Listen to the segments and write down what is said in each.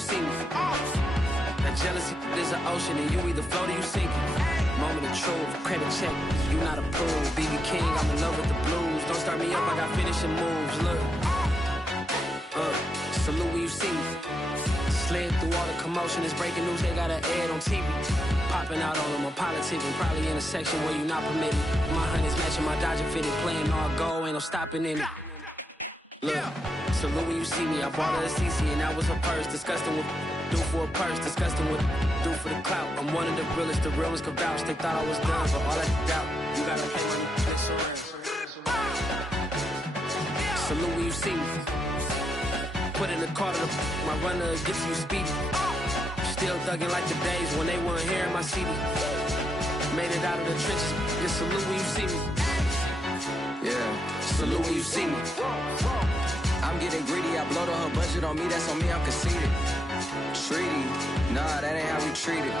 see me. That jealousy is an ocean, and you either float or you sink it. Moment of truth, credit check, you not approved. BB King, I'm in love with the blues. Don't start me up, I got finishing moves. Look, salute when you see me. Slid through all the commotion, it's breaking news, they got an ad on TV. Popping out on them, I'm politicking, probably in a section where you not permitted. My honey's matching my Dodger fitted, playing all gold, ain't no stopping in it. Look, salute when you see me, I bought her a CC and that was her purse. Disgusting with do for a purse, disgusting with do for the clout. I'm one of the realest, the real ones could vouch. They thought I was done, but all that doubt, you gotta pay money, flex around. Salute when you see me. Put in the car to my runner gets you speedy. Still thugging like the days when they weren't here in my CD. Made it out of the trenches. Just salute when you see me. Yeah, salute when you see me. I'm getting greedy. I blow the whole budget on me. That's on me. I'm conceited. Treaty. Nah, that ain't how we treat it.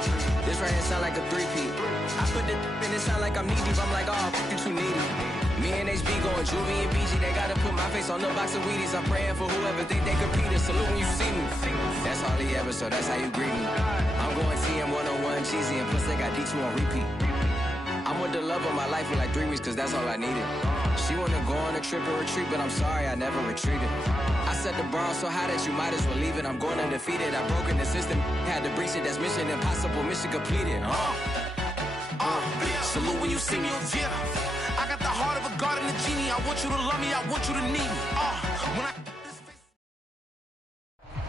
This right here sound like a three-peat. I put the in it sound like I'm knee deep. I'm like, oh, you too needy. Me and HB going Juvie and BG. They gotta put my face on the box of Wheaties. I'm praying for whoever think they compete. Salute when you see me. That's all he ever, so that's how you greet me. I'm going TM 101 cheesy, and plus they got D2 on repeat. I'm with the love of my life for like 3 weeks, cause that's all I needed. She wanna go on a trip and retreat, but I'm sorry, I never retreated. I set the bar so high that you might as well leave it. I'm going undefeated. I broke in the system, had to breach it. That's mission impossible, mission completed. Salute when you see me. Yeah, I got the heart of a god and a genie. I want you to love me, I want you to need me. When I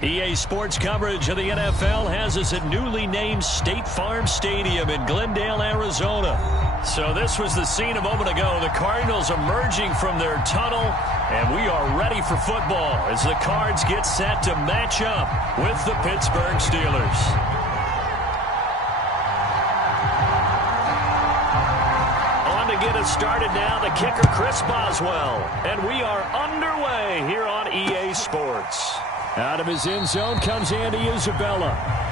EA Sports coverage of the NFL has us at newly named State Farm Stadium in Glendale, Arizona. So this was the scene a moment ago. The Cardinals emerging from their tunnel, and we are ready for football as the Cards get set to match up with the Pittsburgh Steelers. On to get us started now, the kicker Chris Boswell. And we are underway here on EA Sports. Out of his end zone comes Andy Isabella.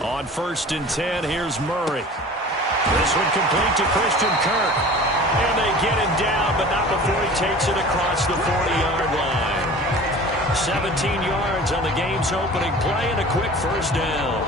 On 1st and 10, here's Murray. This one complete to Christian Kirk. And they get him down, but not before he takes it across the 40-yard line. 17 yards on the game's opening play and a quick first down.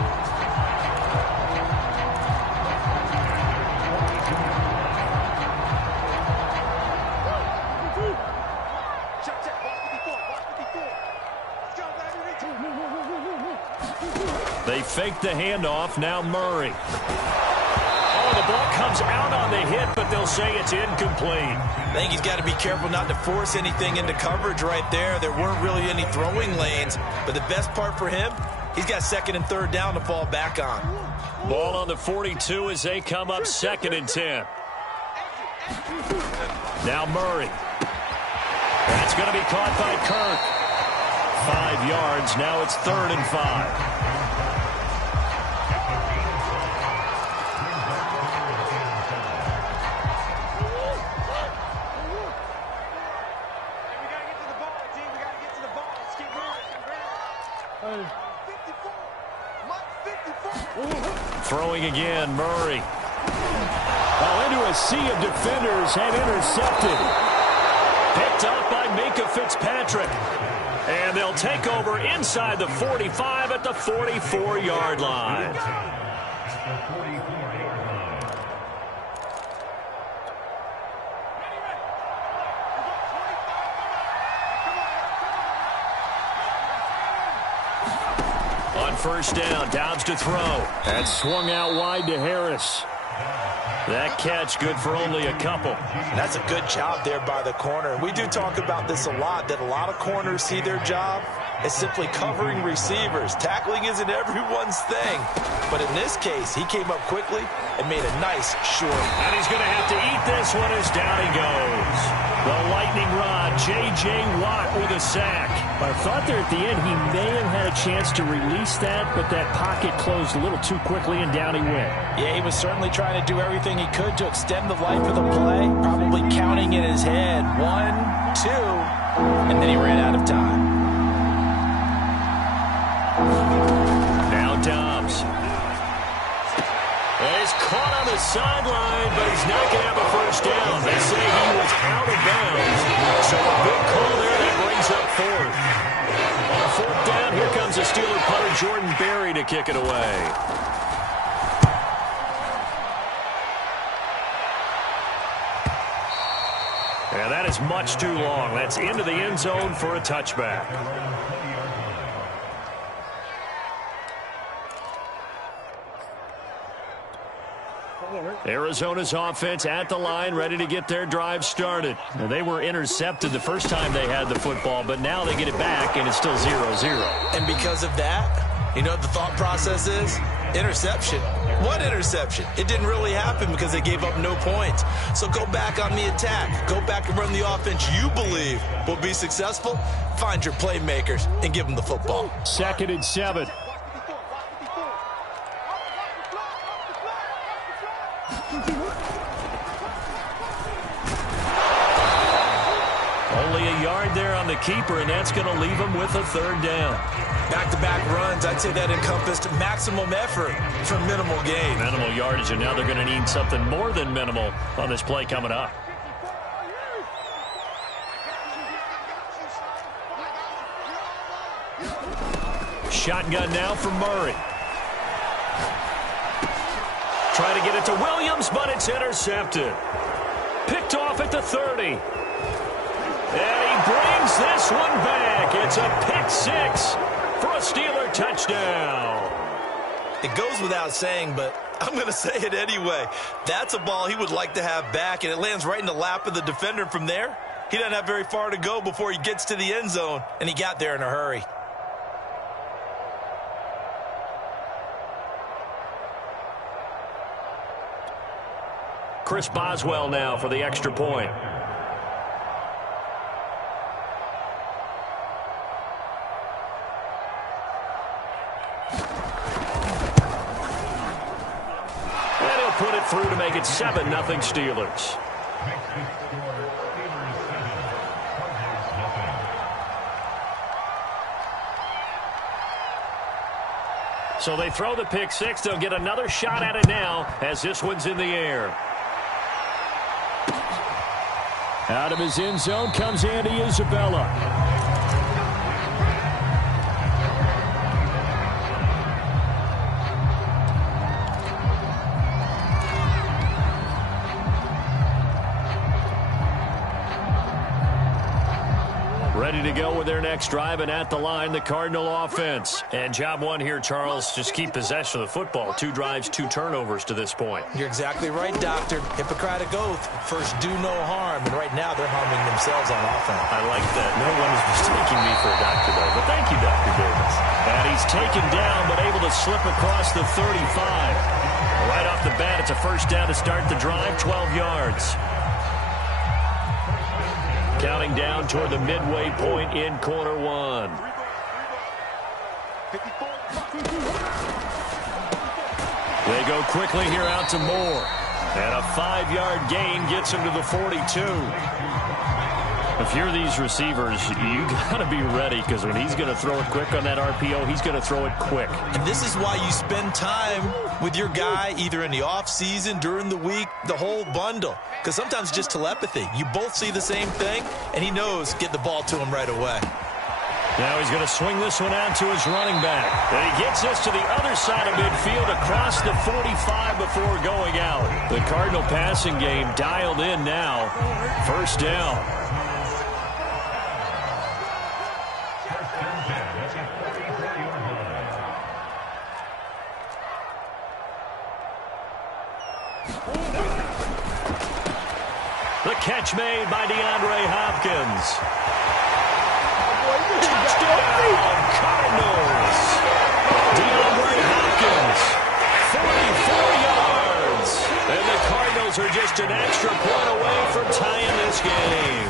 They fake the handoff, now Murray. Oh, the ball comes out on the hit, but they'll say it's incomplete. I think he's got to be careful not to force anything into coverage right there. There weren't really any throwing lanes, but the best part for him, he's got 2nd and 3rd down to fall back on. Ball on the 42 as they come up 2nd and 10. Now Murray. That's going to be caught by Kirk. 5 yards, now it's 3rd and 5. Throwing again, Murray. Oh, into a sea of defenders and intercepted. Picked up by Minka Fitzpatrick. And they'll take over inside the 45 at the 44-yard line. On first down, Dobbs to throw. That swung out wide to Harris. That catch good for only a couple. That's a good job there by the corner. We do talk about this a lot, that a lot of corners see their job as simply covering receivers. Tackling isn't everyone's thing. But in this case, he came up quickly and made a nice short. And he's going to have to eat this one as down he goes. The lightning rod, J.J. Watt with a sack. I thought there at the end he may have had a chance to release that, but that pocket closed a little too quickly and down he went. Yeah, he was certainly trying to do everything he could to extend the life of the play, probably counting in his head 1, 2, and then he ran out of time. Now Dobbs. He's caught on the sideline, but he's not going to have a first down. They say he was out of bounds. So a big call there that brings up fourth. On fourth down, here comes the Steeler punter Jordan Berry to kick it away. And that is much too long. That's into the end zone for a touchback. Arizona's offense at the line, ready to get their drive started. Now, they were intercepted the first time they had the football, but now they get it back, and it's still 0-0. And because of that, you know what the thought process is? Interception. What interception? It didn't really happen because they gave up no points. So go back on the attack. Go back and run the offense you believe will be successful. Find your playmakers and give them the football. 2nd and 7. Only a yard there on the keeper, and that's going to leave him with a third down. Back-to-back runs, I'd say that encompassed maximum effort for minimal gain. Minimal yardage, and now they're going to need something more than minimal on this play coming up. Shotgun now for Murray. Try to get it to Williams, but it's intercepted. Picked off at the 30. And he brings this one back. It's a pick six for a Steeler touchdown. It goes without saying, but I'm going to say it anyway. That's a ball he would like to have back, and it lands right in the lap of the defender from there. He doesn't have very far to go before he gets to the end zone, and he got there in a hurry. Chris Boswell now for the extra point. And he'll put it through to make it 7-0 Steelers. So they throw the pick six. They'll get another shot at it now as this one's in the air. Out of his end zone comes Andy Isabella. Ready to go with their next drive, and at the line, the Cardinal offense. And job one here, Charles, just keep possession of the football. 2 drives, 2 turnovers to this point. You're exactly right, Doctor. Hippocratic oath. First, do no harm. And right now, they're harming themselves on offense. I like that. No one is mistaking me for a doctor, though. But thank you, Dr. Davis. And he's taken down, but able to slip across the 35. Right off the bat, it's a first down to start the drive, 12 yards. Counting down toward the midway point in quarter one. They go quickly here out to Moore. And a 5-yard gain gets him to the 42. If you're these receivers, you got to be ready, because when he's going to throw it quick on that RPO, he's going to throw it quick. And this is why you spend time with your guy either in the offseason, during the week, the whole bundle. Because sometimes it's just telepathy. You both see the same thing, and he knows get the ball to him right away. Now he's going to swing this one out to his running back. And he gets this to the other side of midfield across the 45 before going out. The Cardinal passing game dialed in now. First down. The catch made by DeAndre Hopkins. Touchdown, Cardinals. DeAndre Hopkins, 44 yards. And the Cardinals are just an extra point away from tying this game.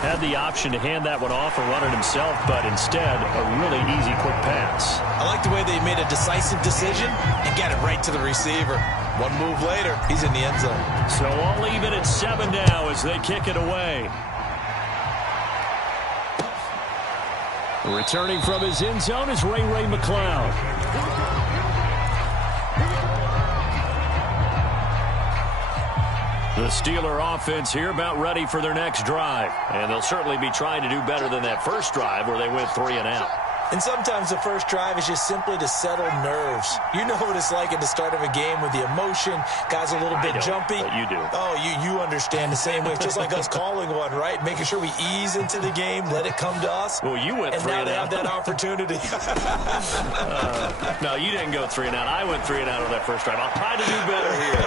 Had the option to hand that one off and run it himself, but instead, a really easy, quick pass. I like the way they made a decisive decision and got it right to the receiver. One move later, he's in the end zone. So all even at 7 now as they kick it away. Returning from his end zone is Ray McCloud. The Steeler offense here about ready for their next drive. And they'll certainly be trying to do better than that first drive where they went 3 and out. And sometimes the first drive is just simply to settle nerves. You know what it's like at the start of a game with the emotion. Guys a little bit jumpy. But you do. Oh, you understand the same way. It's just like us calling one, right? Making sure we ease into the game, let it come to us. Well, you went 3 and out. And now they have that opportunity. No, you didn't go 3 and out. I went 3 and out on that first drive. I'll try to do better here.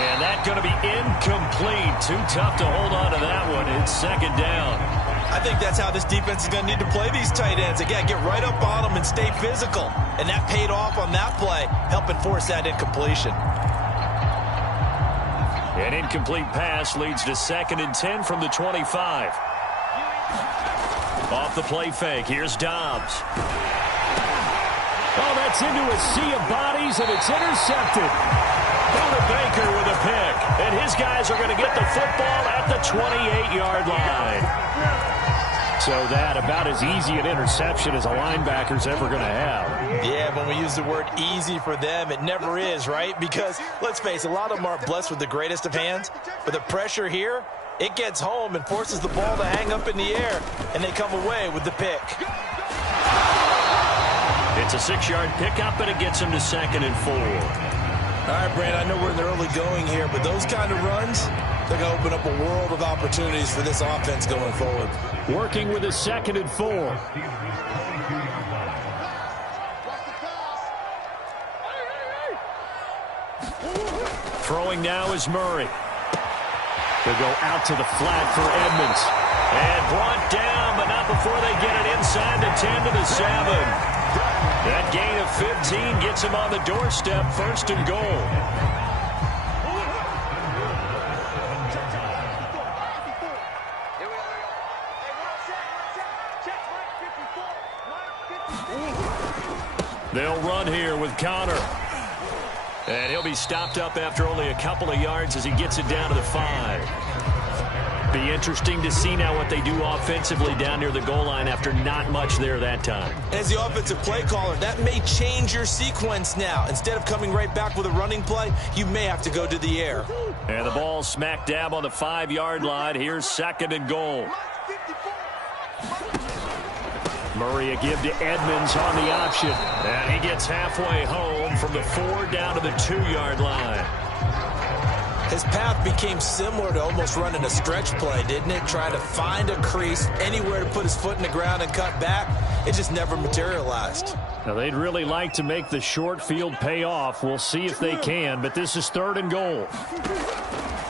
And that's going to be incomplete. Too tough to hold on to that one. It's second down. I think that's how this defense is going to need to play these tight ends. Again, get right up on them and stay physical. And that paid off on that play, helping force that incompletion. An incomplete pass leads to 2nd and 10 from the 25. Off the play fake, here's Dobbs. Oh, that's into a sea of bodies, and it's intercepted. Buda Baker with a pick. And his guys are going to get the football at the 28-yard line. So that about as easy an interception as a linebacker's ever going to have. Yeah, when we use the word easy for them, it never is, right? Because, let's face it, a lot of them aren't blessed with the greatest of hands. But the pressure here, it gets home and forces the ball to hang up in the air. And they come away with the pick. It's a 6-yard pickup, and it gets them to 2nd and 4. All right, Brandon, I know we're in the early going here, but those kind of runs, they're going to open up a world of opportunities for this offense going forward. Working with a 2nd and 4. Throwing now is Murray. They'll go out to the flat for Edmonds. And brought down, but not before they get it inside the 10 to the 7. That gain of 15 gets him on the doorstep, 1st and goal. They'll run here with Connor. And he'll be stopped up after only a couple of yards as he gets it down to the 5. Be interesting to see now what they do offensively down near the goal line after not much there that time. As the offensive play caller, that may change your sequence now. Instead of coming right back with a running play, you may have to go to the air. And the ball smack dab on the 5-yard line. Here's 2nd and goal. Murray a give to Edmonds on the option. And he gets halfway home from the 4 down to the 2-yard line. His path became similar to almost running a stretch play, didn't it? Trying to find a crease, anywhere to put his foot in the ground and cut back. It just never materialized. Now, they'd really like to make the short field pay off. We'll see if they can, but this is 3rd and goal.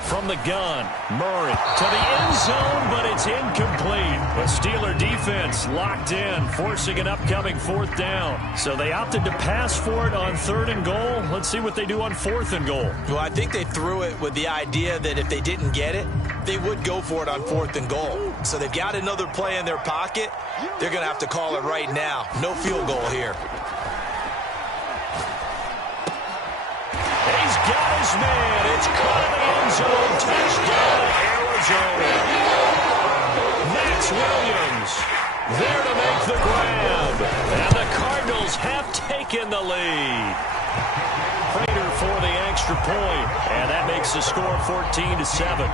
From the gun, Murray to the end zone, but it's incomplete. The Steeler defense locked in, forcing an upcoming 4th down. So they opted to pass for it on 3rd and goal. Let's see what they do on 4th and goal. Well, I think they threw it with the idea that if they didn't get it, they would go for it on 4th and goal. So they've got another play in their pocket. They're going to have to call it right now. No field goal here. He's got his man. It's caught in the end zone. Touchdown, Arizona. It's Williams there to make the grab. And the Cardinals have taken the lead. Prater for the extra point. And that makes the score 14-7.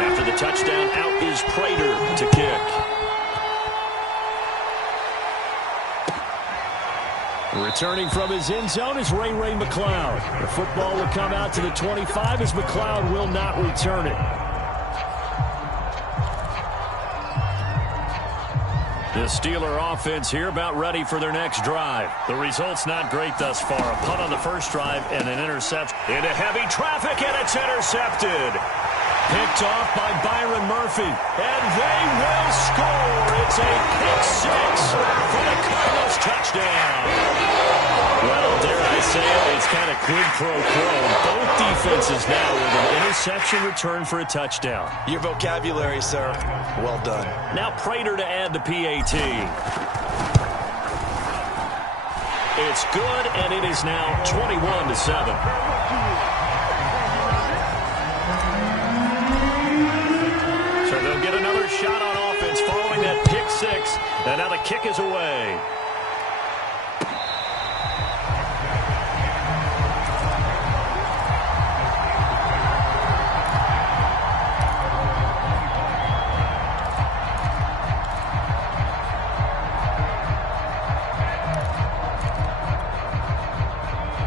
After the touchdown, out is Prater to kick. Returning from his end zone is Ray McLeod. The football will come out to the 25 as McLeod will not return it. The Steeler offense here about ready for their next drive. The result's not great thus far. A punt on the first drive and an interception. Into heavy traffic, and it's intercepted. Picked off by Byron Murphy. And they will score. It's a pick six for the Cardinals touchdown. Well, dare I say it, it's kind of quid pro quo. Both defenses now with an interception return for a touchdown. Your vocabulary, sir. Well done. Now Prater to add the PAT. It's good, and it is now 21-7. So they'll get another shot on offense following that pick six. And now the kick is away.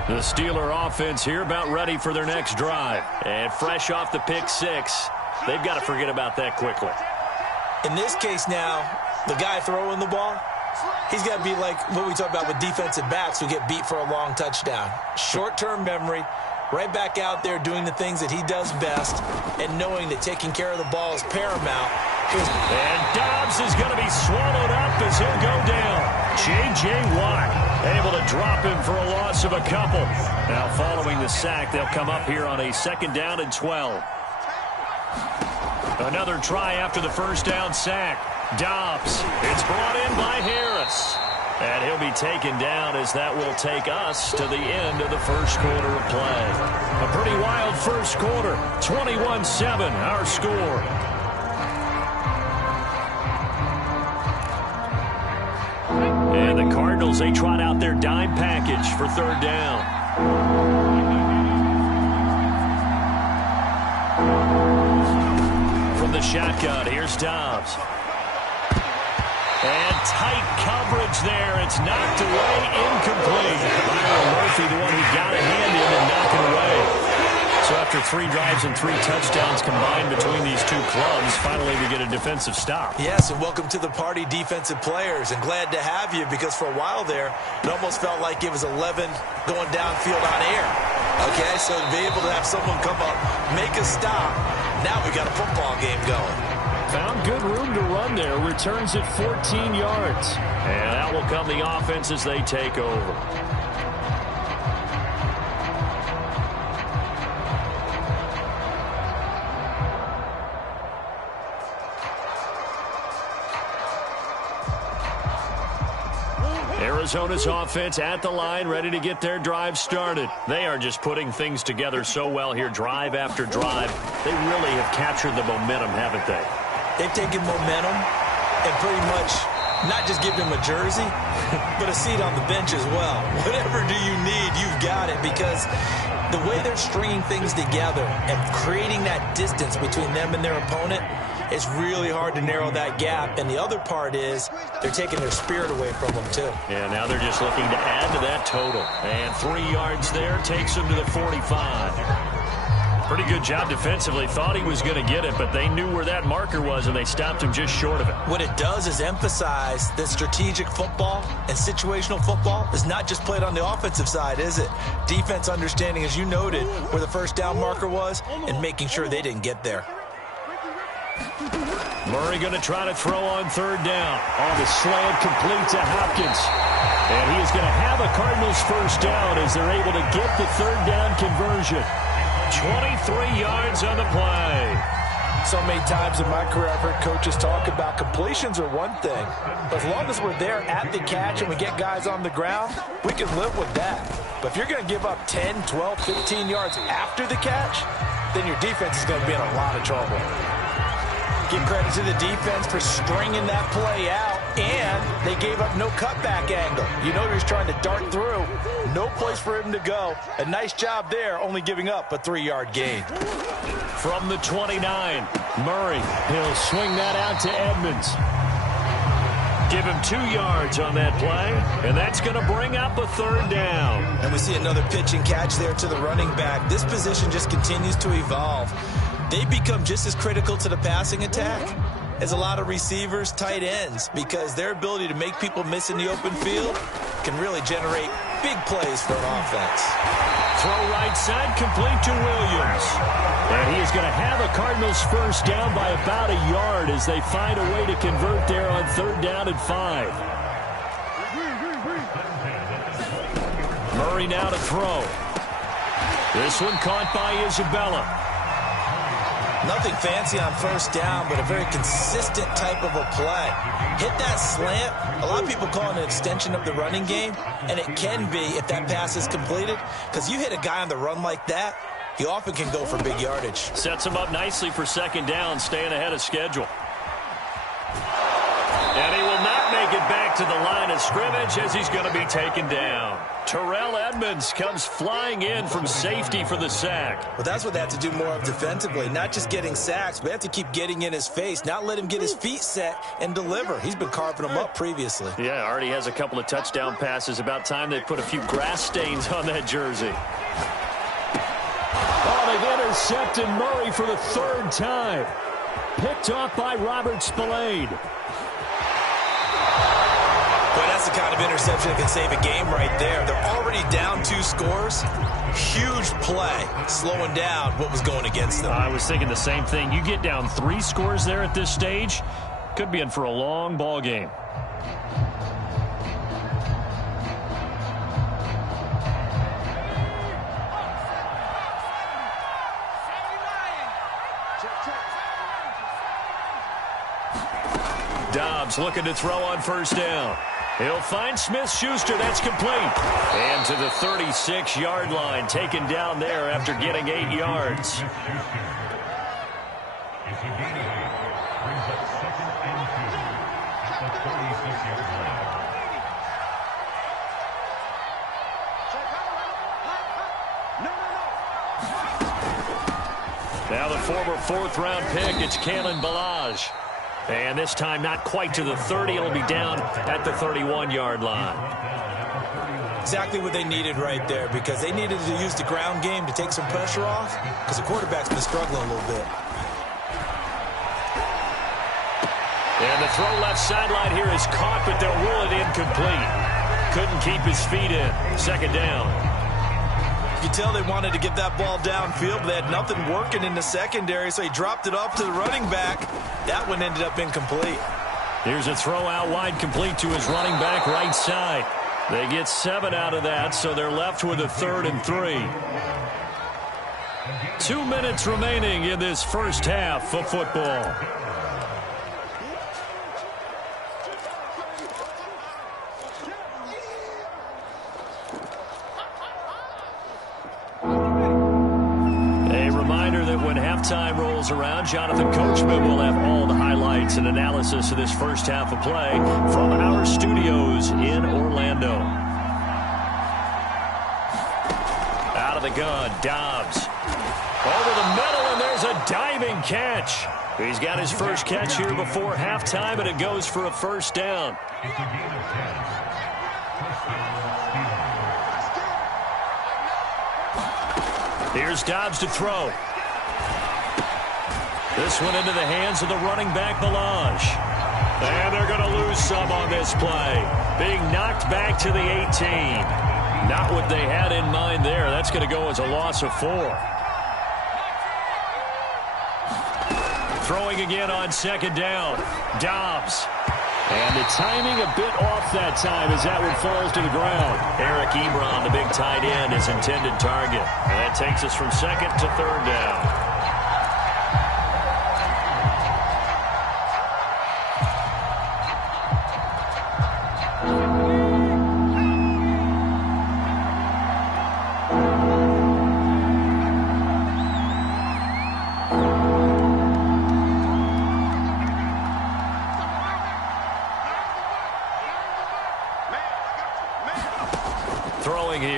The Steeler offense here about ready for their next drive. And fresh off the pick six, they've got to forget about that quickly. In this case now, the guy throwing the ball, he's got to be like what we talk about with defensive backs who get beat for a long touchdown. Short-term memory, right back out there doing the things that he does best and knowing that taking care of the ball is paramount. And Dobbs is going to be swallowed up as he'll go down. J.J. Watt able to drop him for a loss of a couple. Now following the sack, they'll come up here on a 2nd down and 12. Another try after the first down sack. Dobbs, it's brought in by Harris. And he'll be taken down as that will take us to the end of the first quarter of play. A pretty wild first quarter. 21-7, our score. And the Cardinals, they trot out their dime package for 3rd down. From the shotgun, here's Dobbs. And tight coverage there. It's knocked away, incomplete. Byron Murphy, the one who got a hand in and knocked it away. So after 3 drives and 3 touchdowns combined between these two clubs, finally we get a defensive stop. Yes, and welcome to the party, defensive players. And glad to have you because for a while there, it almost felt like it was 11 going downfield on air. Okay, so to be able to have someone come up, make a stop, now we got a football game going. Found good room to run there. Returns at 14 yards. And that will come the offense as they take over. Arizona's offense at the line, ready to get their drive started. They are just putting things together so well here, drive after drive. They really have captured the momentum, haven't they? They've taken momentum and pretty much not just given them a jersey, but a seat on the bench as well. Whatever do you need, you've got it, because the way they're stringing things together and creating that distance between them and their opponent, it's really hard to narrow that gap. And the other part is they're taking their spirit away from them, too. Yeah, now they're just looking to add to that total. And 3 yards there takes them to the 45. Pretty good job defensively. Thought he was going to get it, but they knew where that marker was, and they stopped him just short of it. What it does is emphasize that strategic football and situational football is not just played on the offensive side, is it? Defense understanding, as you noted, where the first down marker was and making sure they didn't get there. Murray going to try to throw on 3rd down. On the slant, complete to Hopkins. And he is going to have a Cardinals first down as they're able to get the 3rd down conversion. 23 yards on the play. So many times in my career, I've heard coaches talk about completions are one thing. But as long as we're there at the catch and we get guys on the ground, we can live with that. But if you're going to give up 10, 12, 15 yards after the catch, then your defense is going to be in a lot of trouble. Give credit to the defense for stringing that play out, and they gave up no cutback angle. You know he was trying to dart through. No place for him to go. A nice job there, only giving up a 3-yard gain. From the 29, Murray. He'll swing that out to Edmonds. Give him 2 yards on that play, and that's going to bring up a third down. And we see another pitch and catch there to the running back. This position just continues to evolve. They become just as critical to the passing attack as a lot of receivers, tight ends, because their ability to make people miss in the open field can really generate big plays for an offense. Throw right side, complete to Williams. And he is going to have a Cardinals first down by about a yard as they find a way to convert there on 3rd down and 5. Murray now to throw. This one caught by Isabella. Nothing fancy on first down, but a very consistent type of a play. Hit that slant. A lot of people call it an extension of the running game, and it can be if that pass is completed, because you hit a guy on the run like that, he often can go for big yardage. Sets him up nicely for 2nd down, staying ahead of schedule. And he will not make it back to the line of scrimmage as he's going to be taken down. Terrell Edmonds comes flying in from safety for the sack. Well, that's what they have to do more of defensively. Not just getting sacks, but they have to keep getting in his face, not let him get his feet set and deliver. He's been carving them up previously. Yeah, already has a couple of touchdown passes. About time they put a few grass stains on that jersey. Oh, they've intercepted Murray for the 3rd time. Picked off by Robert Spillane. Boy, that's the kind of interception that can save a game right there. They're already down 2 scores. Huge play, slowing down what was going against them. I was thinking the same thing. You get down 3 scores there at this stage, could be in for a long ball game. Dobbs looking to throw on first down. He'll find Smith-Schuster. That's complete. And to the 36-yard line, taken down there after getting 8 yards. Now the former 4th-round pick, it's Kalen Ballage. And this time not quite to the 30. It'll be down at the 31-yard line. Exactly what they needed right there, because they needed to use the ground game to take some pressure off, because the quarterback's been struggling a little bit. And the throw left sideline here is caught, but they'll rule it incomplete. Couldn't keep his feet in. 2nd down. You can tell they wanted to get that ball downfield, but they had nothing working in the secondary, so he dropped it off to the running back. That one ended up incomplete. Here's a throw out wide, complete to his running back right side. They get 7 out of that, so they're left with a 3rd and 3. 2 minutes remaining in this first half of football. Halftime rolls around. Jonathan Coachman will have all the highlights and analysis of this first half of play from our studios in Orlando. Out of the gun, Dobbs. Over the middle, and there's a diving catch. He's got his first catch here before halftime, and it goes for a first down. Here's Dobbs to throw. This one into the hands of the running back, Ballage. And they're going to lose some on this play. Being knocked back to the 18. Not what they had in mind there. That's going to go as a loss of 4. Throwing again on 2nd down. Dobbs. And the timing a bit off that time as that one falls to the ground. Eric Ebron, the big tight end, his intended target. And that takes us from 2nd to 3rd down.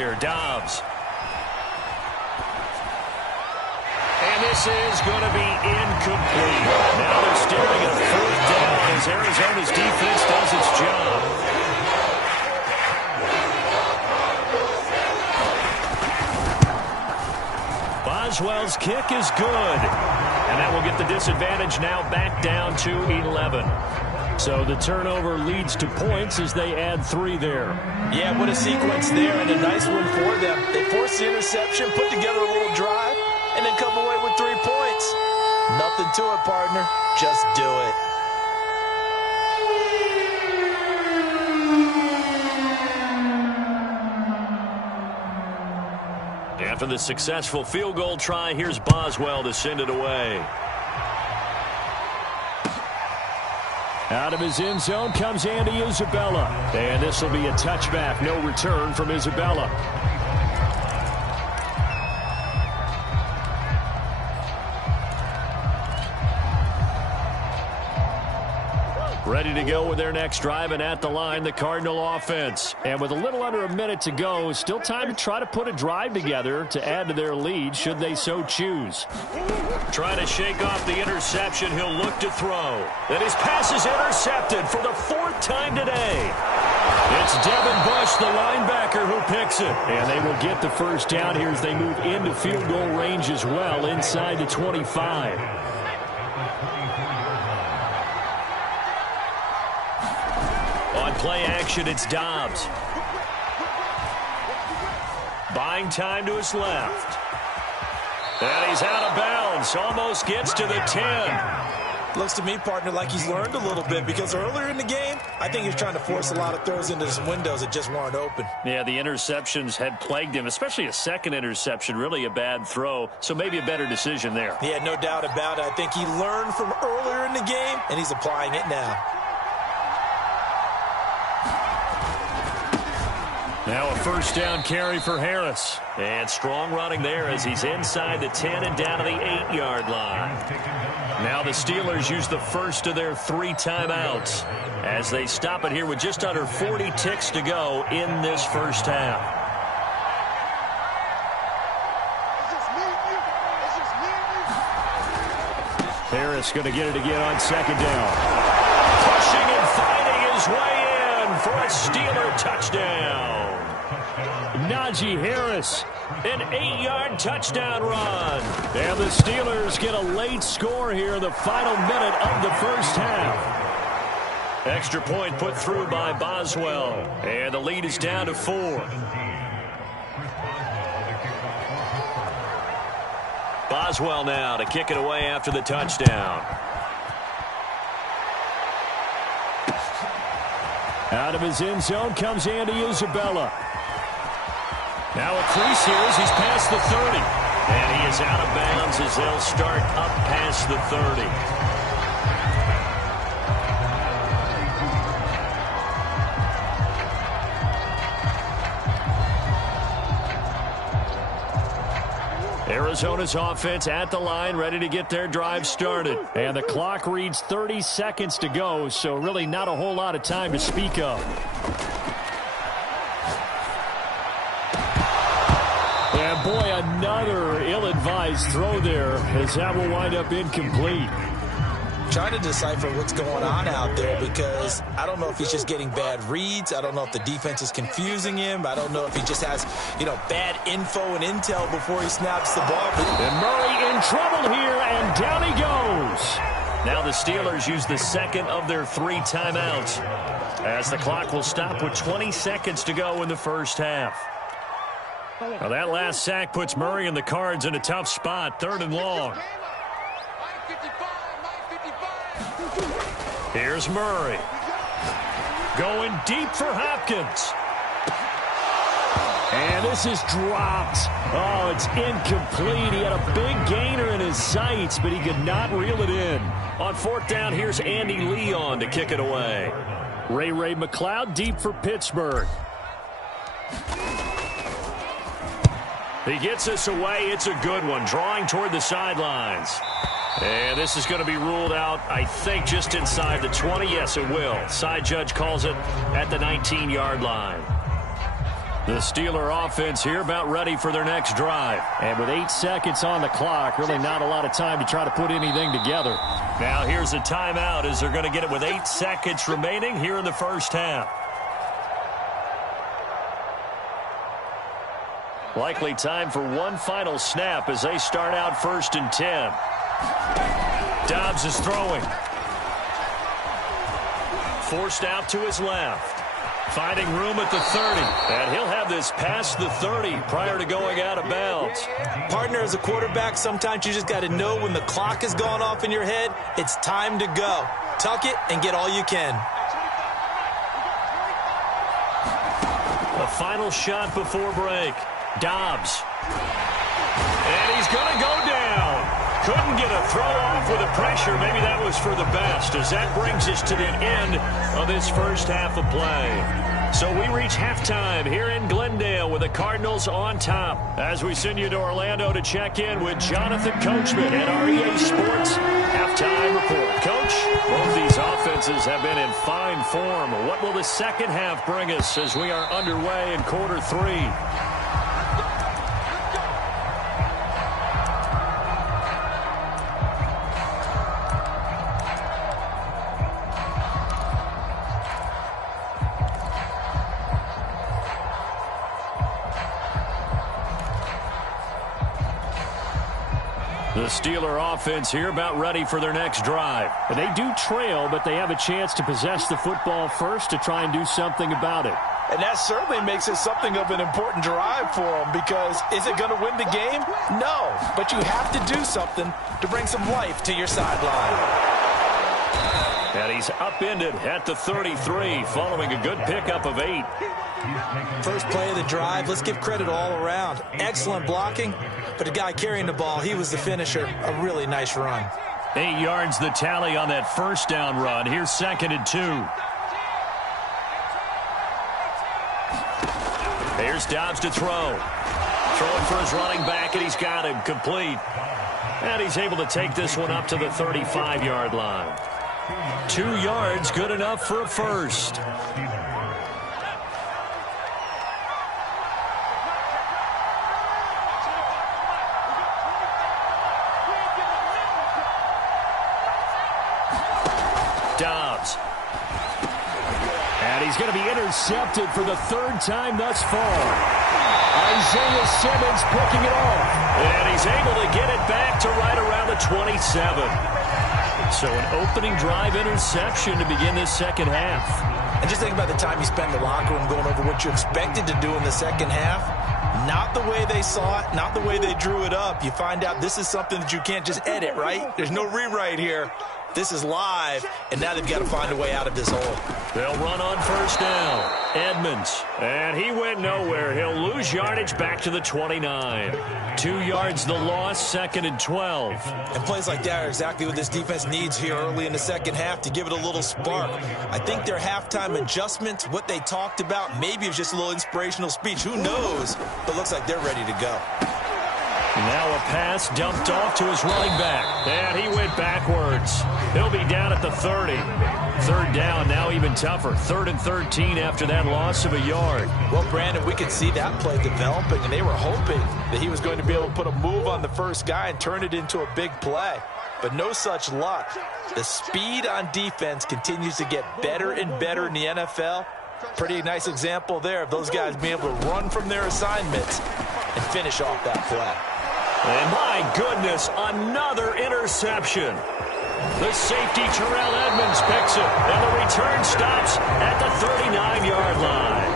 here. Dobbs. And this is going to be incomplete. Now they're staring at 4th down as Arizona's defense does its job. Boswell's kick is good. And that will get the disadvantage now back down to 11. So the turnover leads to points as they add 3 there. Yeah, what a sequence there, and a nice one for them. They forced the interception, put together a little drive, and then come away with 3 points. Nothing to it, partner. Just do it. After the successful field goal try, here's Boswell to send it away. Out of his end zone comes Andy Isabella. And this will be a touchback. No return from Isabella. Ready to go with their next drive, and at the line, the Cardinal offense. And with a little under a minute to go, still time to try to put a drive together to add to their lead, should they so choose. Trying to shake off the interception, he'll look to throw. And his pass is intercepted for the 4th time today. It's Devin Bush, the linebacker, who picks it. And they will get the first down here as they move into field goal range as well, inside the 25. On play action, it's Dobbs. Buying time to his left. And he's out of bounds. Almost gets to the 10. Looks to me, partner, like he's learned a little bit, because earlier in the game, I think he was trying to force a lot of throws into some windows that just weren't open. Yeah, the interceptions had plagued him, especially a second interception, really a bad throw, so maybe a better decision there. Yeah, no doubt about it. I think he learned from earlier in the game, and he's applying it now. Now a first down carry for Harris. And strong running there as he's inside the 10 and down to the 8-yard line. Now the Steelers use the first of their 3 timeouts as they stop it here with just under 40 ticks to go in this first half. Harris going to get it again on 2nd down. Pushing and fighting his way in for a Steeler touchdown. Najee Harris, an 8-yard touchdown run. And the Steelers get a late score here in the final minute of the first half. Extra point put through by Boswell. And the lead is down to 4. Boswell now to kick it away after the touchdown. Out of his end zone comes Andy Isabella. Now a crease here as he's past the 30. And he is out of bounds as they'll start up past the 30. Arizona's offense at the line, ready to get their drive started. And the clock reads 30 seconds to go, so really not a whole lot of time to speak of. And boy, another ill-advised throw there, as that will wind up incomplete. Trying to decipher what's going on out there, because I don't know if he's just getting bad reads. I don't know if the defense is confusing him. I don't know if he just has, bad info and intel before he snaps the ball. And Murray in trouble here, and down he goes. Now the Steelers use the second of their 3 timeouts as the clock will stop with 20 seconds to go in the first half. Now that last sack puts Murray and the Cards in a tough spot, 3rd and long. Here's Murray. Going deep for Hopkins. And this is dropped. Oh, it's incomplete. He had a big gainer in his sights, but he could not reel it in. On 4th down, here's Andy Leon to kick it away. Ray McLeod deep for Pittsburgh. He gets us away. It's a good one. Drawing toward the sidelines. And this is going to be ruled out, I think, just inside the 20. Yes, it will. Side judge calls it at the 19-yard line. The Steeler offense here about ready for their next drive. And with 8 seconds on the clock, really not a lot of time to try to put anything together. Now here's a timeout as they're going to get it with 8 seconds remaining here in the first half. Likely time for one final snap as they start out 1st and 10. Dobbs is throwing. Forced out to his left. Finding room at the 30. And he'll have this past the 30 prior to going out of bounds. Partner, as a quarterback, sometimes you just got to know when the clock has gone off in your head, it's time to go. Tuck it and get all you can. A final shot before break. Dobbs. And he's going to go down. Couldn't get a throw off with the pressure. Maybe that was for the best, as that brings us to the end of this first half of play. So we reach halftime here in Glendale with the Cardinals on top. As we send you to Orlando to check in with Jonathan Coachman at our EA Sports Halftime Report. Coach, both these offenses have been in fine form. What will the second half bring us as we are underway in quarter 3? The Steeler offense here about ready for their next drive. And they do trail, but they have a chance to possess the football first to try and do something about it. And that certainly makes it something of an important drive for them, because is it going to win the game? No, but you have to do something to bring some life to your sideline. And he's upended at the 33 following a good pickup of 8. First play of the drive, let's give credit all around. Excellent blocking, but the guy carrying the ball, he was the finisher. A really nice run. 8 yards the tally on that first down run. Here's 2nd and 2. Here's Dobbs to throw. Throwing for his running back, and he's got him complete. And he's able to take this one up to the 35-yard line. 2 yards, good enough for a first. Dobbs. And he's going to be intercepted for the 3rd time thus far. Isaiah Simmons picking it off. And he's able to get it back to right around the 27. So an opening drive interception to begin this second half. And just think about the time you spent in the locker room going over what you expected to do in the second half. Not the way they saw it, not the way they drew it up. You find out this is something that you can't just edit, right? There's no rewrite here. This is live, and now they've got to find a way out of this hole. They'll run on first down. Edmonds. And he went nowhere. He'll lose yardage back to the 29. 2 yards the loss, 2nd and 12. And plays like that are exactly what this defense needs here early in the second half to give it a little spark. I think their halftime adjustments, what they talked about, maybe it was just a little inspirational speech. Who knows? But looks like they're ready to go. Now a pass dumped off to his running back. And he went backwards. He'll be down at the 30. 3rd down, now even tougher. 3rd and 13 after that loss of a yard. Well, Brandon, we could see that play developing, and they were hoping that he was going to be able to put a move on the first guy and turn it into a big play. But no such luck. The speed on defense continues to get better and better in the NFL. Pretty nice example there of those guys being able to run from their assignments and finish off that play. And my goodness, another interception. The safety, Terrell Edmonds, picks it, and the return stops at the 39-yard line.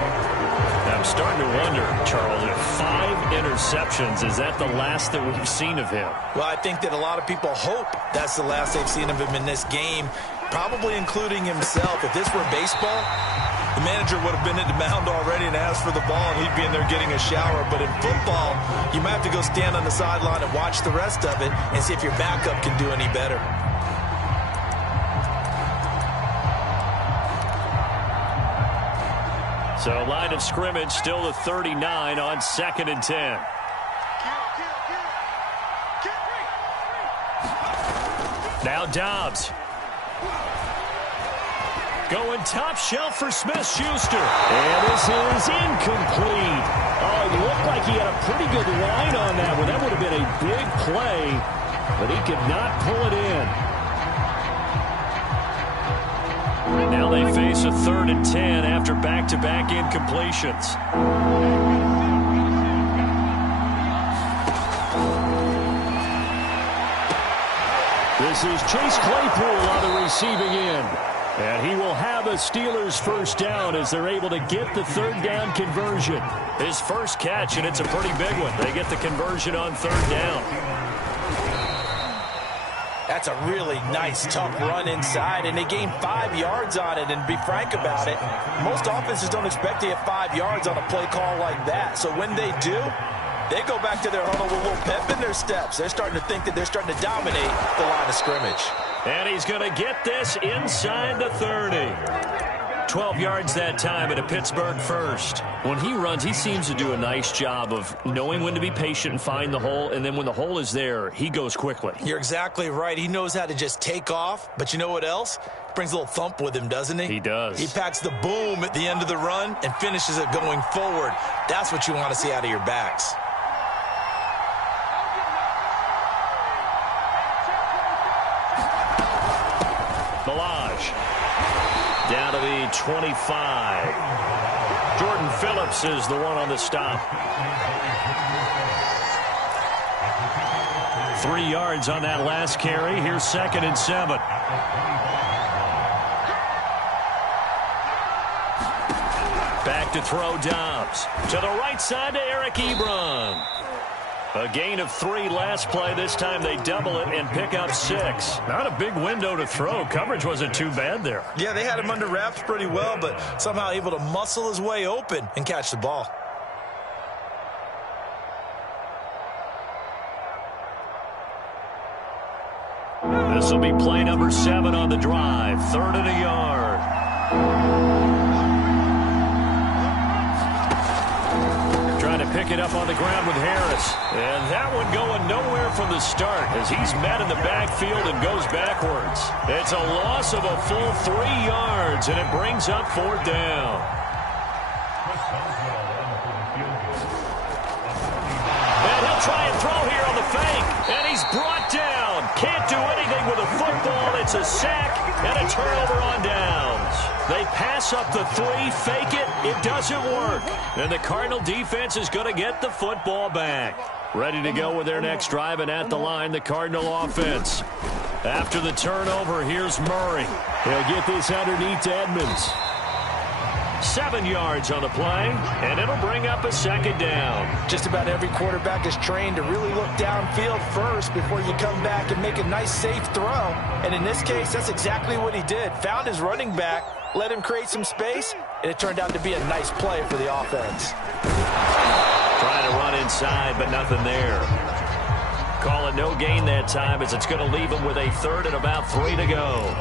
I'm starting to wonder, Charles, if 5 interceptions, is that the last that we've seen of him? Well, I think that a lot of people hope that's the last they've seen of him in this game, probably including himself. If this were baseball, the manager would have been at the mound already and asked for the ball, and he'd be in there getting a shower. But in football, you might have to go stand on the sideline and watch the rest of it and see if your backup can do any better. So line of scrimmage still the 39 on 2nd and 10. Now Dobbs. Going top shelf for Smith-Schuster. And this is incomplete. Oh, it looked like he had a pretty good line on that one. That would have been a big play, but he could not pull it in. Now they face a 3rd and 10 after back-to-back incompletions. This is Chase Claypool on the receiving end. And he will have a Steelers first down as they're able to get the 3rd down conversion. His first catch, and it's a pretty big one. They get the conversion on 3rd down. That's a really nice, tough run inside, and they gained 5 yards on it. And to be frank about it, most offenses don't expect to get 5 yards on a play call like that. So when they do, they go back to their huddle with a little pep in their steps. They're starting to think that they're starting to dominate the line of scrimmage. And he's going to get this inside the 30. 12 yards that time at a Pittsburgh first. When he runs, he seems to do a nice job of knowing when to be patient and find the hole, and then when the hole is there, he goes quickly. You're exactly right. He knows how to just take off, but you know what else? Brings a little thump with him, doesn't he? He does. He packs the boom at the end of the run and finishes it going forward. That's what you want to see out of your backs. Down to the 25. Jordan Phillips is the one on the stop. 3 yards on that last carry. Here's 2nd and 7. Back to throw Dobbs. To the right side to Eric Ebron. A gain of 3 last play. This time they double it and pick up 6. Not a big window to throw. Coverage wasn't too bad there. Yeah, they had him under wraps pretty well, but somehow able to muscle his way open and catch the ball. This will be play number 7 on the drive. 3rd and a yard. Pick it up on the ground with Harris. And that one going nowhere from the start as he's met in the backfield and goes backwards. It's a loss of a full 3 yards, and it brings up 4th down. And he'll try and throw here on the fake. And he's brought down. Can't do anything with a football. It's a sack and a turnover on downs. They pass up the 3, fake it, it doesn't work. And the Cardinal defense is going to get the football back. Ready to go with their next drive, and at the line, the Cardinal offense. After the turnover, here's Murray. He'll get this underneath to Edmonds. 7 yards on the play, and it'll bring up a 2nd down. Just about every quarterback is trained to really look downfield first before you come back and make a nice, safe throw. And in this case, that's exactly what he did. Found his running back, let him create some space, and it turned out to be a nice play for the offense. Trying to run inside, but nothing there. Call it no gain that time as it's going to leave him with a 3rd and about 3 to go.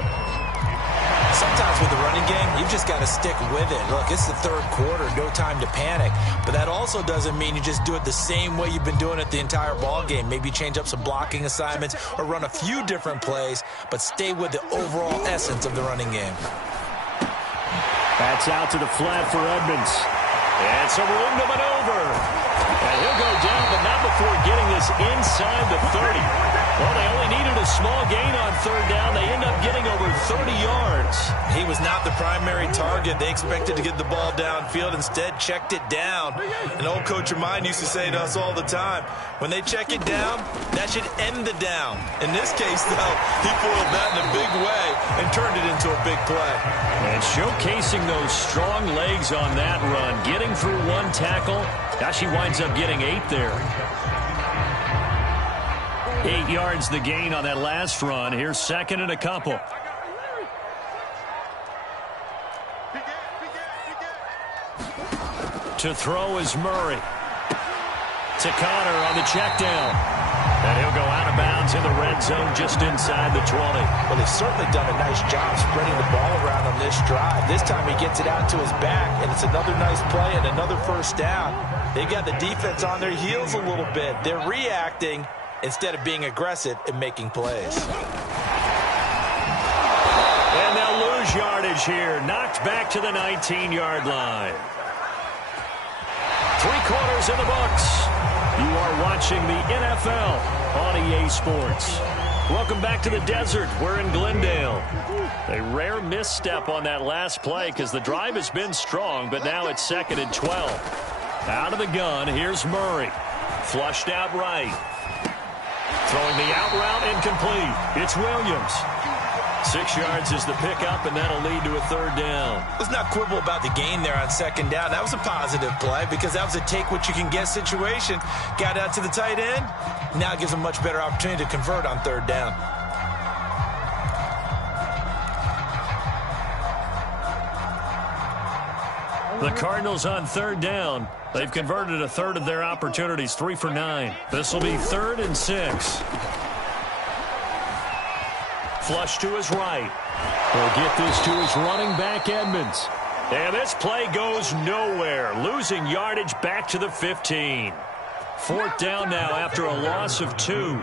Sometimes with the running game, you've just got to stick with it. Look, it's the 3rd quarter, no time to panic. But that also doesn't mean you just do it the same way you've been doing it the entire ball game. Maybe change up some blocking assignments or run a few different plays, but stay with the overall essence of the running game. That's out to the flat for Edmonds. And some room to maneuver. And he'll go down, but not before getting this inside the 30. Well, they only needed a small gain on 3rd down. They end up getting over 30 yards. He was not the primary target. They expected to get the ball downfield. Instead, checked it down. An old coach of mine used to say to us all the time, when they check it down, that should end the down. In this case, though, he foiled that in a big way and turned it into a big play. And showcasing those strong legs on that run, getting through 1 tackle. Gosh, he winds up getting 8 there. 8 yards the gain on that last run. Here's 2nd and a couple. To throw is Murray. To Connor on the check down. And he'll go out of bounds in the red zone just inside the 20. Well, they've certainly done a nice job spreading the ball around on this drive. This time he gets it out to his back, and it's another nice play and another first down. They've got the defense on their heels a little bit. They're reacting instead of being aggressive and making plays. And they'll lose yardage yardage here. Knocked back to the 19-yard line. 3 quarters in the books. You are watching the NFL on EA Sports. Welcome back to the desert. We're in Glendale. A rare misstep on that last play because the drive has been strong, but now it's 2nd and 12. Out of the gun, here's Murray. Flushed out right. Throwing the out route incomplete. It's Williams. 6 yards is the pickup, and that'll lead to a 3rd down. Let's not quibble about the gain there on 2nd down. That was a positive play because that was a take-what-you-can-get situation. Got out to the tight end. Now gives a much better opportunity to convert on 3rd down. The Cardinals on 3rd down. They've converted 1/3 of their opportunities, 3 for 9. This will be 3rd and 6. Flush to his right. He'll get this to his running back, Edmonds. And this play goes nowhere. Losing yardage back to the 15. 4th down now after a loss of 2.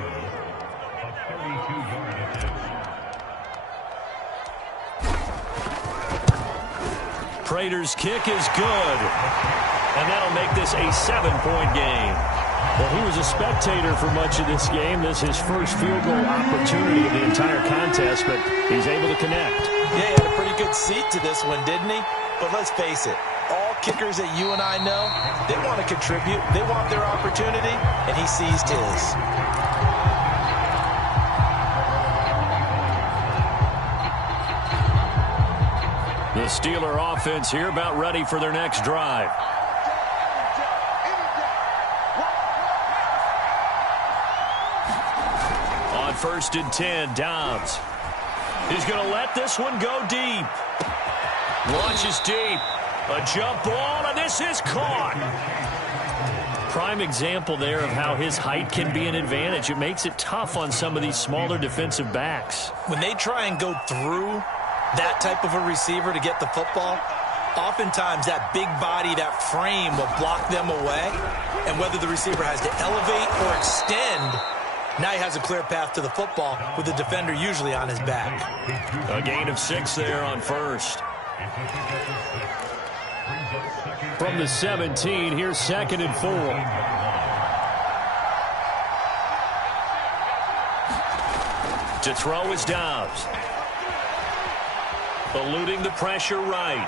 Prater's kick is good. And that'll make this a 7-point game. Well, he was a spectator for much of this game. This is his first field goal opportunity of the entire contest, but he's able to connect. Yeah, he had a pretty good seat to this one, didn't he? But let's face it, all kickers that you and I know, they want to contribute. They want their opportunity, and he seized his. The Steeler offense here about ready for their next drive. On 1st and 10, Dobbs. He's going to let this one go deep. Launches deep. A jump ball, and this is caught. Prime example there of how his height can be an advantage. It makes it tough on some of these smaller defensive backs. When they try and go through that type of a receiver to get the football, oftentimes that big body, that frame will block them away. And whether the receiver has to elevate or extend, now he has a clear path to the football with the defender usually on his back. A gain of 6 there on 1st. From the 17, here's 2nd and 4. To throw is Dobbs. Eluding the pressure right.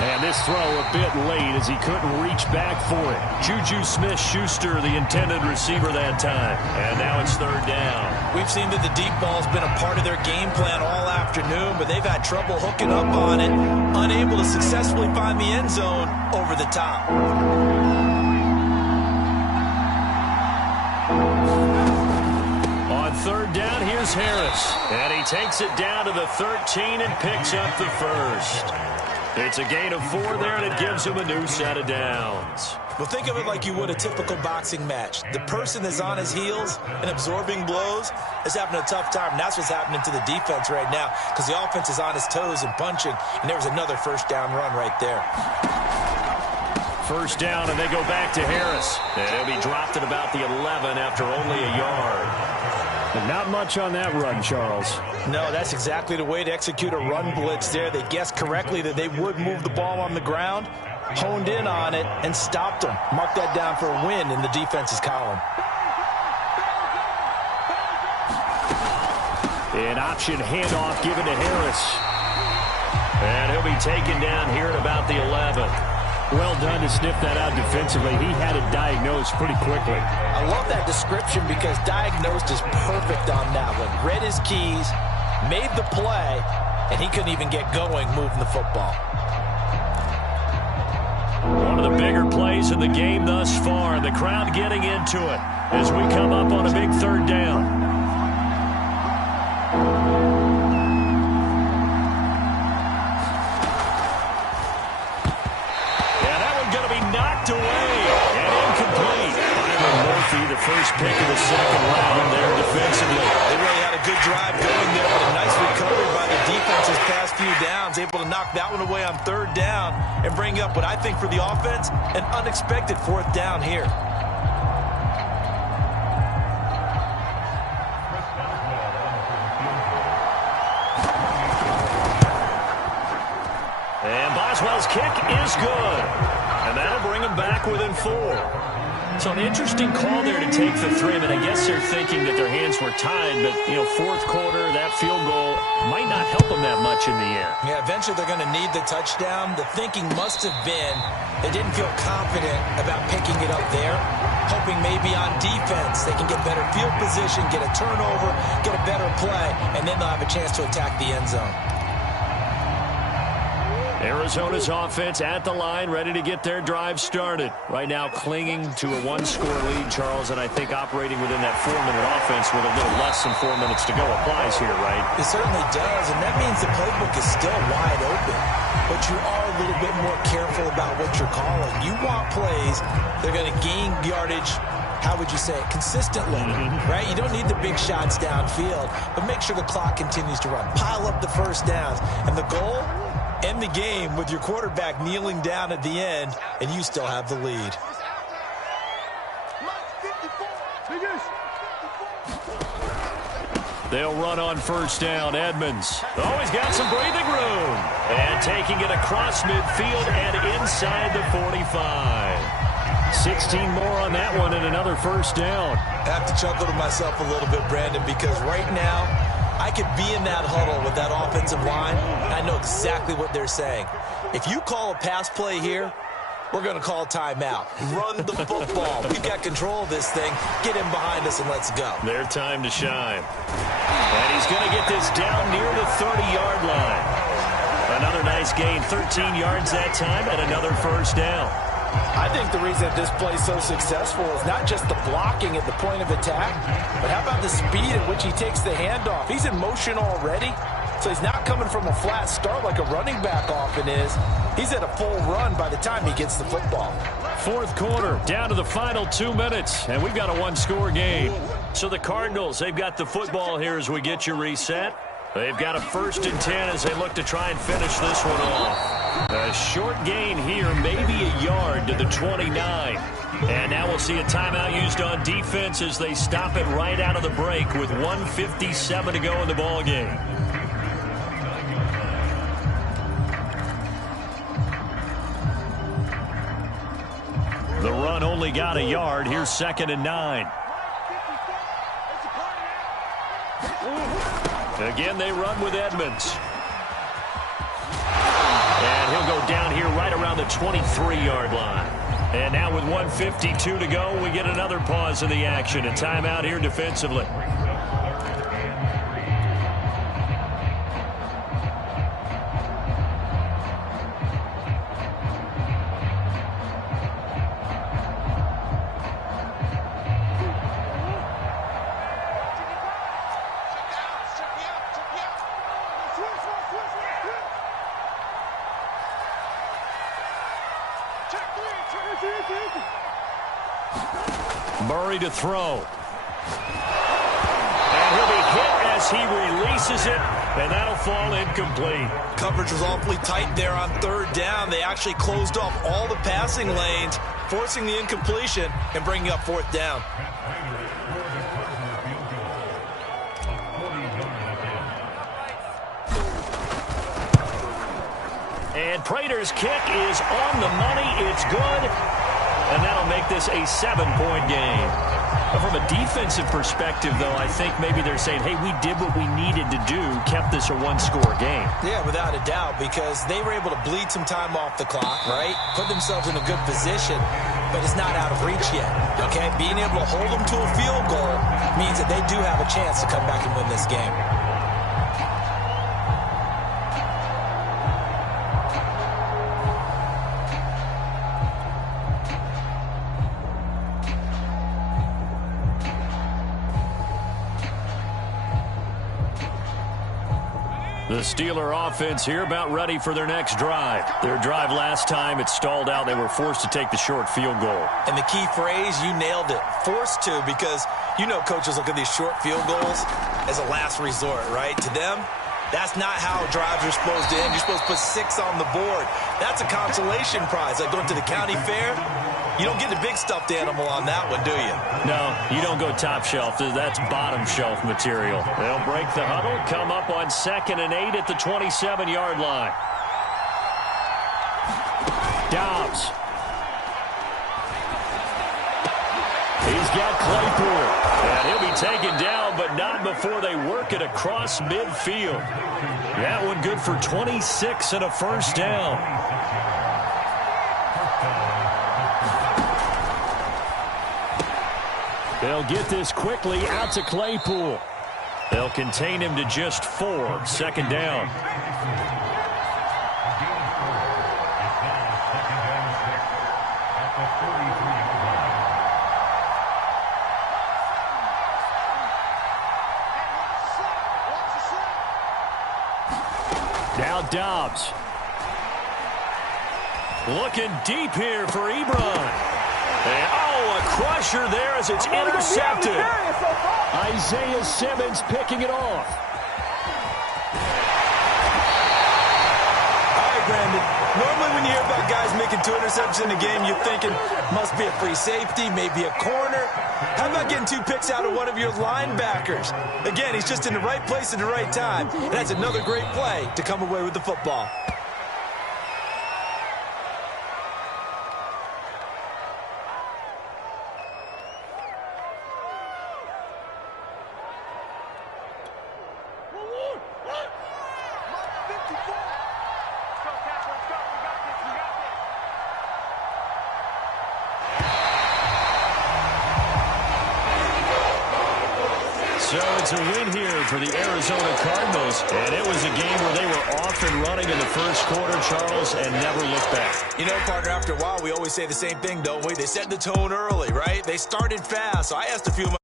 And this throw a bit late as he couldn't reach back for it. Juju Smith-Schuster, the intended receiver that time. And now it's 3rd down. We've seen that the deep ball's been a part of their game plan all afternoon, but they've had trouble hooking up on it, unable to successfully find the end zone over the top. On 3rd down, here's Harris. And he takes it down to the 13 and picks up the 1st. It's a gain of 4 there, and it gives him a new set of downs. Well, think of it like you would a typical boxing match. The person that's on his heels and absorbing blows is having a tough time, and that's what's happening to the defense right now because the offense is on his toes and punching, and there was another 1st down run right there. 1st down, and they go back to Harris. And he'll be dropped at about the 11 after only a yard. But not much on that run, Charles. No, that's exactly the way to execute a run blitz there. They guessed correctly that they would move the ball on the ground, honed in on it, and stopped them. Mark that down for a win in the defense's column. An option handoff given to Harris. And he'll be taken down here at about the 11. Well done to sniff that out defensively. He had it diagnosed pretty quickly. I love that description because diagnosed is perfect on that one. Read his keys, made the play, and he couldn't even get going moving the football. One of the bigger plays in the game thus far. The crowd getting into it as we come up on a big 3rd down. The first pick of the 2nd round there defensively. They really had a good drive going there, but a nice recovery by the defense's past few downs, able to knock that one away on 3rd down and bring up what I think for the offense, an unexpected 4th down here. And Boswell's kick is good. And that'll bring him back within 4. So an interesting call there to take the 3. I mean, I guess they're thinking that their hands were tied, but, fourth quarter, that field goal might not help them that much in the end. Yeah, eventually they're going to need the touchdown. The thinking must have been they didn't feel confident about picking it up there, hoping maybe on defense they can get better field position, get a turnover, get a better play, and then they'll have a chance to attack the end zone. Arizona's offense at the line, ready to get their drive started. Right now clinging to a 1-score lead, Charles, and I think operating within that 4-minute offense with a little less than 4 minutes to go applies here, right? It certainly does, and that means the playbook is still wide open. But you are a little bit more careful about what you're calling. You want plays that are going to gain yardage, how would you say it, consistently, right? You don't need the big shots downfield, but make sure the clock continues to run. Pile up the first downs, and the goal, end the game with your quarterback kneeling down at the end, and you still have the lead. They'll run on first down. Edmonds. Oh, he's got some breathing room. And taking it across midfield and inside the 45. 16 more on that one and another first down. I have to chuckle to myself a little bit, Brandon, because right now I could be in that huddle with that offensive line, and I know exactly what they're saying. If you call a pass play here, we're going to call timeout. Run the football. We've got control of this thing. Get him behind us and let's go. Their time to shine. And he's going to get this down near the 30-yard line. Another nice gain, 13 yards that time, and another first down. I think the reason this play is so successful is not just the blocking at the point of attack, but how about the speed at which he takes the handoff? He's in motion already, so he's not coming from a flat start like a running back often is. He's at a full run by the time he gets the football. Fourth quarter, down to the final 2 minutes, and we've got a 1-score game. So the Cardinals, they've got the football here as we get you reset. They've got a 1st and 10 as they look to try and finish this one off. A short gain here, maybe a yard to the 29. And now we'll see a timeout used on defense as they stop it right out of the break with 1:57 to go in the ball game. The run only got a yard. Here's 2nd and 9. Again, they run with Edmonds. And he'll go down here right around the 23-yard line. And now with 1:52 to go, we get another pause in the action. A timeout here defensively. Murray to throw. And he'll be hit as he releases it, and that'll fall incomplete. Coverage was awfully tight there on 3rd down. They actually closed off all the passing lanes, forcing the incompletion and bringing up 4th down. And Prater's kick is on the money. It's good. And that'll make this a 7-point game. But from a defensive perspective, though, I think maybe they're saying, hey, we did what we needed to do, kept this a 1-score game. Yeah, without a doubt, because they were able to bleed some time off the clock, right? Put themselves in a good position, but it's not out of reach yet, okay? Being able to hold them to a field goal means that they do have a chance to come back and win this game. The Steeler offense here about ready for their next drive. Their drive last time, it stalled out. They were forced to take the short field goal. And the key phrase, you nailed it. Forced to, because you know coaches look at these short field goals as a last resort, right? To them, that's not how drives are supposed to end. You're supposed to put 6 on the board. That's a consolation prize. Like going to the county fair, you don't get the big stuffed animal on that one, do you? No, you don't go top shelf. That's bottom shelf material. They'll break the huddle, come up on 2nd and 8 at the 27-yard line. Dobbs. He's got Claypool. And he'll be taken down, but not before they work it across midfield. That one good for 26 and a first down. They'll get this quickly out to Claypool. They'll contain him to just 4. Second down. Now Dobbs. Looking deep here for Ebron. And, a crusher there as it's intercepted. Isaiah Simmons picking it off. All right, Brandon. Normally when you hear about guys making 2 interceptions in a game, you're thinking must be a free safety, maybe a corner. How about getting 2 picks out of one of your linebackers? Again, he's just in the right place at the right time. And that's another great play to come away with the football. So it's a win here for the Arizona Cardinals. And it was a game where they were off and running in the first quarter, Charles, and never looked back. You know, partner, after a while, we always say the same thing, don't we? They set the tone early, right? They started fast. So I asked a few of my